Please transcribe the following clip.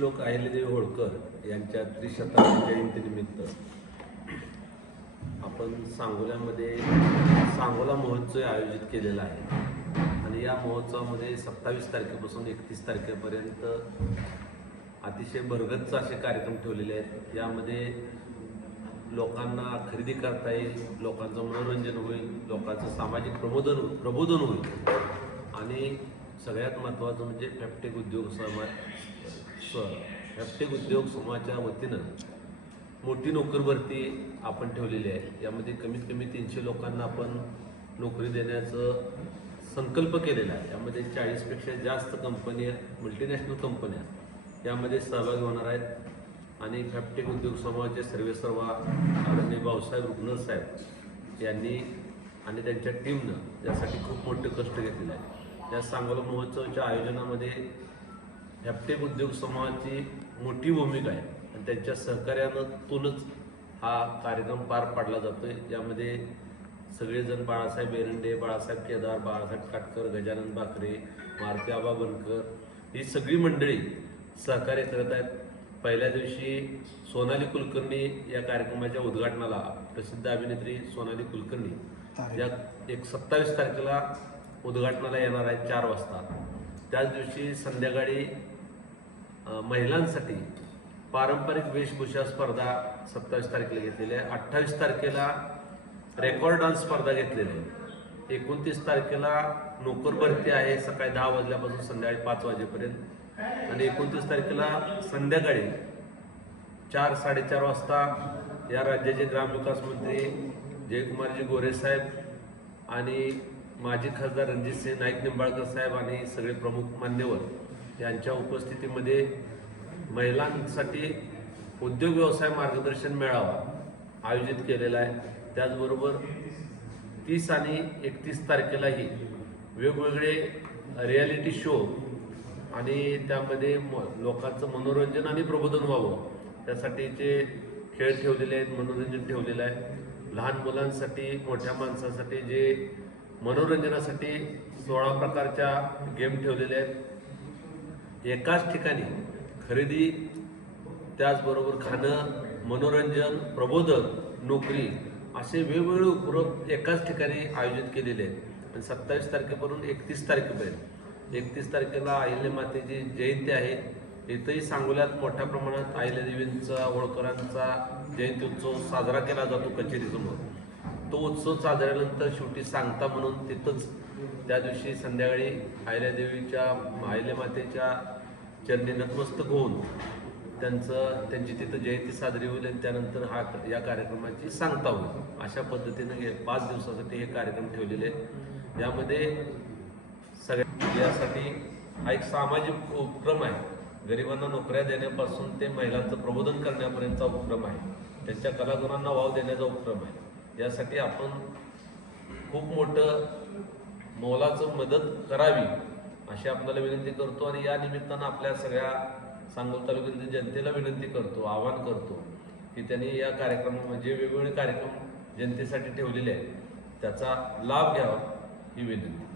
लोक अहिल्यादेवी होळकर यांच्या त्रिशताब्दी जयंतीनिमित्त आपण सांगोल्यामध्ये सांगोला महोत्सव आयोजित केलेला आहे आणि या महोत्सवामध्ये 27 तारखेपासून 31 तारखेपर्यंत अतिशय भरगच्च असे कार्यक्रम ठेवलेले आहेत। यामध्ये लोकांना खरेदी करता येईल, लोकांचं मनोरंजन होईल, लोकांचं सामाजिक प्रबोधन होईल आणि सगळ्यात महत्त्वाचं म्हणजे फॅप्टेक उद्योग समूहाच्या वतीनं मोठी नोकर भरती आपण ठेवलेली आहे। यामध्ये कमीत कमी 300 लोकांना आपण नोकरी देण्याचं संकल्प केलेला आहे। यामध्ये 40पेक्षा जास्त कंपन्या, मल्टीनॅशनल कंपन्या यामध्ये सहभागी होणार आहेत आणि फॅप्टेक उद्योग समूहाचे सर्वेसर्वा आदरणीय भाऊसाहेब रुग्णर साहेब यांनी आणि त्यांच्या टीमनं यासाठी खूप मोठे कष्ट घेतलेले आहे। या सांगोला महोत्सवाच्या आयोजनामध्ये फॅप्टेक उद्योग समूहाची मोठी भूमिका आहे आणि त्यांच्या सहकार्यातूनच हा कार्यक्रम पार पाडला जातोय। यामध्ये सगळेजण बाळासाहेब एरंडे, बाळासाहेब केदार, बाळासाहेब काटकर, गजानन बाकरे, मारुती आबा बनकर ही सगळी मंडळी सहकार्य करत आहेत। पहिल्या दिवशी सोनाली कुलकर्णी या कार्यक्रमाच्या उद्घाटनाला प्रसिद्ध अभिनेत्री सोनाली कुलकर्णी या 27 तारखेला उद्घाटनाला येणार आहेत 4 वाजता। त्याच दिवशी संध्याकाळी महिलांसाठी पारंपरिक वेशभूषा स्पर्धा 27 तारखेला घेतलेली आहे। 28 तारखेला रेकॉर्ड डान्स स्पर्धा घेतलेली आहे। 29 तारखेला नोकर भरती आहे सकाळी 10 वाजल्यापासून संध्याकाळी 5 वाजेपर्यंत आणि 29 तारखेला संध्याकाळी 4-4:30 वाजता या राज्याचे ग्रामविकास मंत्री जयकुमारजी गोरे साहेब आणि माजी खासदार रणजितसिंह नाईक निंबाळकर साहेब आणि सगळे प्रमुख मान्यवर यांच्या उपस्थितीमध्ये महिलांसाठी उद्योग व्यवसाय मार्गदर्शन मेळावा आयोजित केलेला आहे। त्याचबरोबर 30 आणि 31 तारखेलाही वेगवेगळे रियालिटी शो आणि त्यामध्ये लोकांचं मनोरंजन आणि प्रबोधन व्हावं त्यासाठीचे खेळ ठेवलेले आहेत, मनोरंजन ठेवलेलं आहे। लहान मुलांसाठी, मोठ्या माणसांसाठी जे मनोरंजनासाठी 16 प्रकारच्या गेम ठेवलेल्या आहेत। एकाच ठिकाणी खरेदी, त्याचबरोबर खाणं, मनोरंजन, प्रबोधन, नोकरी असे वेगवेगळे उपक्रम एकाच ठिकाणी आयोजित केलेले आहेत आणि 27 तारखेपासून 31 तारखेपर्यंत 31 तारखेला अहिल्यामातेची जयंती आहे। इथंही सांगोल्यात मोठ्या प्रमाणात अहिल्यादेवींचा, होळकरांचा जयंती उत्सव साजरा केला जातो कचेरीसमोर। तो उत्सव साजऱ्यानंतर शेवटी सांगता म्हणून तिथंच त्या दिवशी संध्याकाळी अहिल्यामातेच्या चरणी नतमस्तक होऊन त्यांची तिथं जयंती साजरी होईल आणि त्यानंतर या कार्यक्रमाची सांगता होईल। अशा पद्धतीने 5 दिवसासाठी हे कार्यक्रम ठेवलेले आहेत। यामध्ये यासाठी हा एक सामाजिक उपक्रम आहे। गरिबांना नोकऱ्या देण्यापासून ते महिलांचं प्रबोधन करण्यापर्यंतचा उपक्रम आहे। त्यांच्या कलागुणांना वाव देण्याचा उपक्रम आहे। यासाठी आपण खूप मोठं मोलाचं मदत करावी अशी आपल्याला विनंती करतो आणि या निमित्तानं आपल्या सगळ्या सांगोला तालुक्यातील जनतेला विनंती करतो, आवाहन करतो की त्यांनी या कार्यक्रमामध्ये वेगवेगळे कार्यक्रम जनतेसाठी ठेवलेले आहेत त्याचा लाभ घ्यावा ही विनंती।